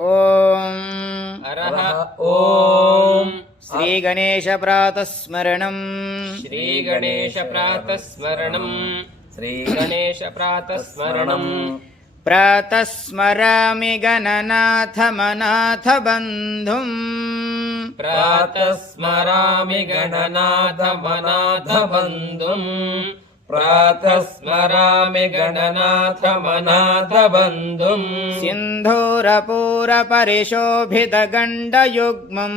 ಓಂ ಹರಃ ಓಂ ಶ್ರೀಗಣೇಶ ಪ್ರಾತಸ್ಮರಣಂ ಶ್ರೀಗಣೇಶ ಪ್ರಾತಸ್ಮರಣಂ ಶ್ರೀಗಣೇಶ ಪ್ರಾತಸ್ಮರಣಂ ಪ್ರಾತಸ್ಮರಾಮಿ ಗಣನಾಥಮನಾಥ ಬಂಧುಂ ಪ್ರಾತಸ್ಮರಾಮಿ ಗಣನಾಥಮನಾಥ ಬಂಧುಂ ಪ್ರಾತಸ್ಮರಾಮಿ ಗಣನಾಥಮನಾಥ ಬಂಧುಂ ಸಿಂಧೂರಪೂರ ಪರಿಶೋಭಿತ ಗಂಡಯುಗ್ಮಂ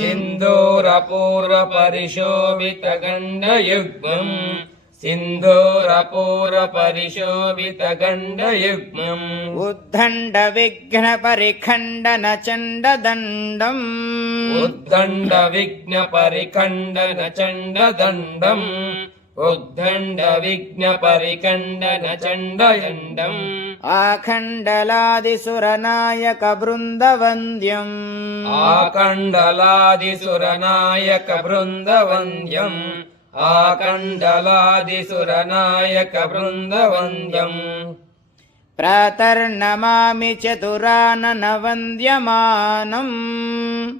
ಸಿಂಧೂರಪೂರ್ವ ಪರಿಶೋಭಿತ ಗಂಡಯುಗ್ಮಂ ಸಿಂಧೂರಪೂರ್ವ ಪರಿಶೋಭಿತ ಗಂಡಯುಗ್ಮಂ ಉದ್ದಂಡ ವಿಘ್ನ ಪರಿಖಂಡನ ಚಂಡದಂಡಂ ಉದ್ದಂಡ ವಿಘ್ನ ಪರಿಖಂಡನ ಚಂಡದಂಡಂ ಉದ್ದಂಡ ವಿಘ್ನ ಪರಿಖಂಡನ ಚಂಡದಂಡಂ ಆಖಂಡಲಾದಿಸುರನಾಯಕ ಬೃಂದವಂದ್ಯಂ ಆಕಂಡಲಾದಿಸುರನಾಯಕ ಬೃಂದವಂದ್ಯಂ ಆಕಂಡಲಾದಿಸುರನಾಯಕ ಬೃಂದವಂದ್ಯಂ ಪ್ರಾತರ್ನಮಾಮಿ ಚತುರಾನನ ವಂದ್ಯಮಾನಂ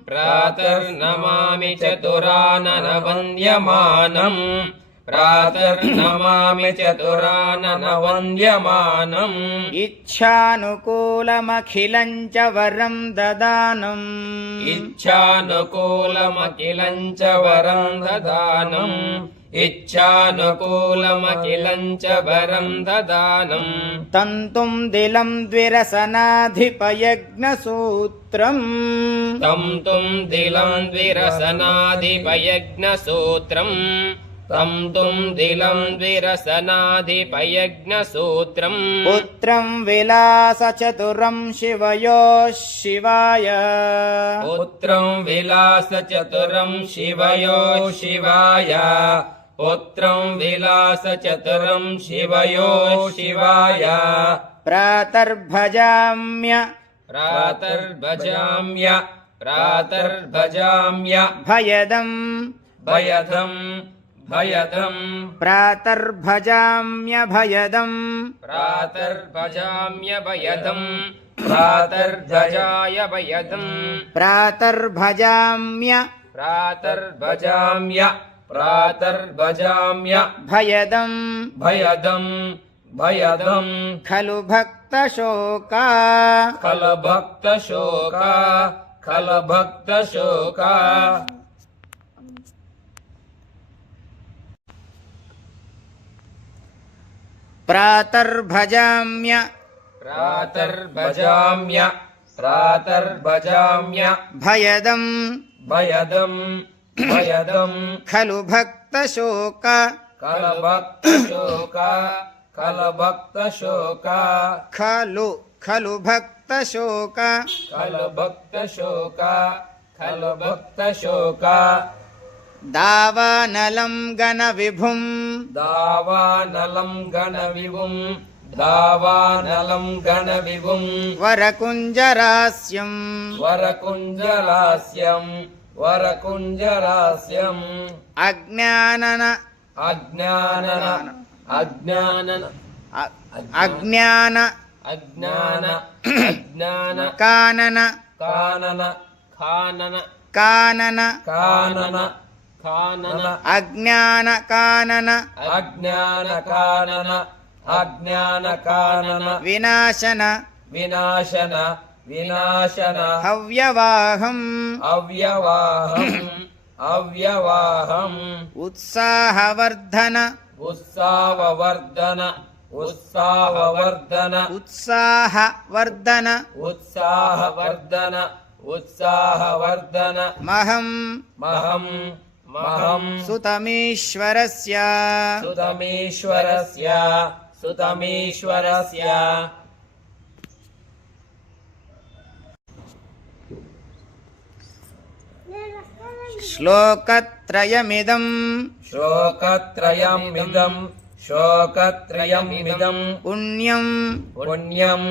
ಪ್ರಾತರ್ನಮಾಮಿ ಚತುರಾನನ ವಂದ್ಯಮಾನಂ ಪ್ರಾತರ್ನಮಾಮಿ ಚತುರಾನನ ವಂದ್ಯಮಾನಂ ಇಚ್ಛಾನುಕೂಲಮಖಿಲಂ ಚ ವರಂ ದದಾನಂ ಇಚ್ಛಾನುಕೂಲಮಖಿಲಂ ಚ ವರಂ ದದಾನಂ ಇಚ್ಛಾನುಕೂಲಮಖಿಲಂ ಚ ವರಂ ದದಾನಂ ತಂತುಂ ದಿಲಂ ದ್ವಿರಸನಾಧಿಪಯಜ್ಞಸೂತ್ರಂ ತಂತುಂ ದಿಲಂ ದ್ವಿರಸನಾಧಿಪಯಜ್ಞಸೂತ್ರಂ ತಂತುಂ ದಿಲಂ ದ್ವಿರಸನಾಧಿಪಯಜ್ಞಸೂತ್ರಂ ಪುತ್ರಂ ವಿಲಾಸ ಚತುರಂ ಶಿವಯೋಃ ಶಿವಾಯ ಪುತ್ರಂ ವಿಲಾಸ ಚತುರಂ ಶಿವಯೋಃ ಶಿವಾಯ ಪುತ್ರಂ ವಿಲಾಸ ಚತುರಂ ಶಿವಯೋಃ ಶಿವಾಯ ಪ್ರಾತರ್ಭಜಾಮ್ಯ ಪ್ರಾತರ್ಭಜಾಮ್ಯ ಪ್ರಾತರ್ಭಜಾಮ್ಯ ಭಯದಂ ಭಯದಂ ಭಯದಂ ಪ್ರಾತರ್ಭಜಾಮ್ಯ ಭಯದಂ ಪ್ರಾತರ್ಭಜಾಮ್ಯ ಭಯದಂ ಪ್ರಾತರ್ಭಜಾಯ ಭಯದಂ ಪ್ರಾತರ್ಭಜಾಮ್ಯ ಪ್ರಾತರ್ಭಜಾಮ್ಯ ಪ್ರಾತರ್ಭಜಾಮ್ಯ ಭಯದಂ ಭಯದಂ ಭಯದಂ ಖಲು ಭಕ್ತಶೋಕ ಖಲಭಕ್ತಶೋಕ ಖಲಭಕ್ತಶೋಕ ಪ್ರಾತರ್ಭಜಾಮ್ಯ ಪ್ರಾತರ್ಭಜಾಮ್ಯ ಪ್ರಾತರ್ಭಜಾಮ್ಯ ಭಯದಂ ಭಯದಂ ಭಯದಂ ಖಲು ಭಕ್ತಶೋಕ ಖಲಭಕ್ತಶೋಕ ಖಲಭಕ್ತಶೋಕ ಖಲು ಖಲು ಭಕ್ತಶೋಕ ಖಲಭಕ್ತಶೋಕ ಖಲಭಕ್ತಶೋಕ ದಾವಾನಲಂ ಗಣ ವಿಭುಂ ದಾವಾನಲಂ ಗಣವಿಭುಂ ದಾವಾನಲಂ ಗಣವಿಭುಂ ವರಕುಂಜರಾಸ್ಯಂ ವರಕುಂಜಲಾಸ್ಯಂ ವರಕುಂಜಲಾಸ್ಯಂ ಅಜ್ಞಾನನ ಅಜ್ಞಾನನ ಅಜ್ಞಾನನ ಅಜ್ಞಾನ ಅಜ್ಞಾನ ಅಜ್ಞಾನ ಕಾನನ ಕಾನನ ಖಾನನ ಕಾನನ ಕಾನನ ಖಾನನ ಅಜ್ಞಾನ ಕಾನನ ಅಜ್ಞಾನ ಕಾನನ ಅಜ್ಞಾನ ಕಾನನ ವಿನಾಶನ ವಿನಾಶನ ವಿನಾಶನ ಹವ್ಯವಾಹಂ ಅವ್ಯವಾಹಂ ಅವ್ಯವಾಹಂ ಉತ್ಸಾಹವರ್ಧನ ಉತ್ಸಾಹವರ್ಧನ ಉತ್ಸಾಹವರ್ಧನ ಉತ್ಸಾಹವರ್ಧನ ಉತ್ಸಾಹವರ್ಧನ ಉತ್ಸಾಹವರ್ಧನ ಮಹಂ ಮಹಂ ಮಹಂ ಸುತಮೀಶ್ವರಸ್ಯ ಸುತಮೀಶ್ವರಸ್ಯ ಸುತಮೀಶ್ವರಸ್ಯ ಶ್ಲೋಕತ್ರಯಮಿದಂ ಶ್ಲೋಕತ್ರಯಮಿದಂ ಶ್ಲೋಕತ್ರಯಮಿದಂ ಪುಣ್ಯಂ ಪುಣ್ಯಂ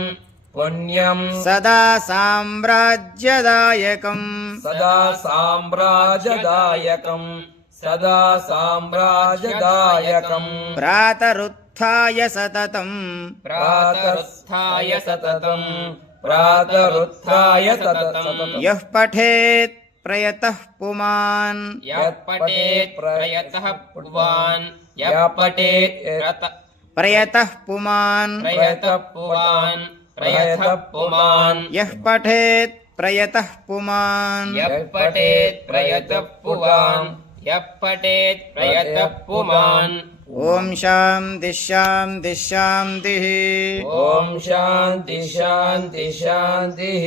ಪುಣ್ಯಂ ಸದಾ ಸಾಮ್ರಾಜ್ಯದಾಯಕಂ ಸದಾ ಸಾಮ್ರಾಜ್ಯದಾಯಕಂ ಸದಾ ಸಾಮ್ರಾಜ್ಯದಾಯಕಂ ಪ್ರಾತರುತ್ಥಾಯ ಸತತಂ ಪ್ರಾತರುತ್ಥಾಯ ಸತತಂ प्रातरुत्थाय सततम् यः पठेत् प्रयतः पुमान् यः पठेत् प्रयतः पुमान् यः पठेत् प्रयतः पुमान् प्रयतः पुमान् प्रयतः पुमान् यः पठेत् प्रयतः पुमान् यः पठेत् प्रयतः पुमान् यः पठेत् प्रयतः पुमान् ॐ शान्ति शान्ति शान्तिः ॐ शान्ति शान्ति शान्तिः